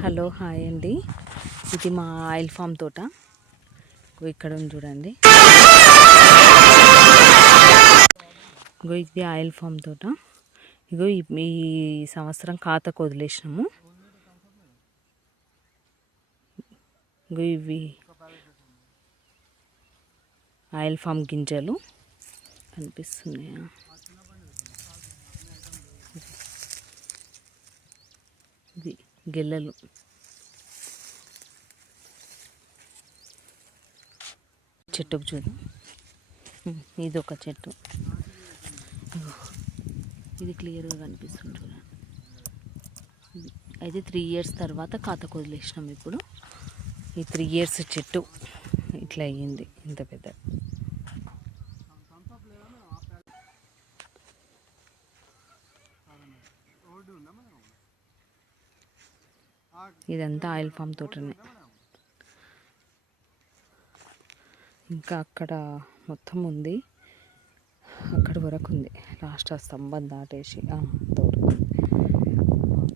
Hello hi అండి, ఇది మా ఆయిల్ ఫామ్ తోట. ఇక్కడ ఉంది చూడండి, ఇది ఆయిల్ ఫామ్ తోట. ఇగో ఈ సంవత్సరం ఖాతాకు వదిలేసినాము. ఇవి ఆయిల్ ఫామ్ గింజలు కనిపిస్తున్నాయా? ఇది గిల్లలు. చెట్టుకు చూడు, ఇది ఒక చెట్టు, ఇది క్లియర్గా కనిపిస్తుంది చూడండి. అయితే 3 years తర్వాత ఖాతాకు వదిలేసినాం. ఇప్పుడు ఈ 3 years చెట్టు ఇట్లా అయ్యింది, ఇంత పెద్ద. ఇదంతా ఆయిల్ ఫామ్ తోటనే. ఇంకా అక్కడ మొత్తం ఉంది, అక్కడి వరకు ఉంది, లాస్ట్ ఆ స్తంభం దాటేసి తోట.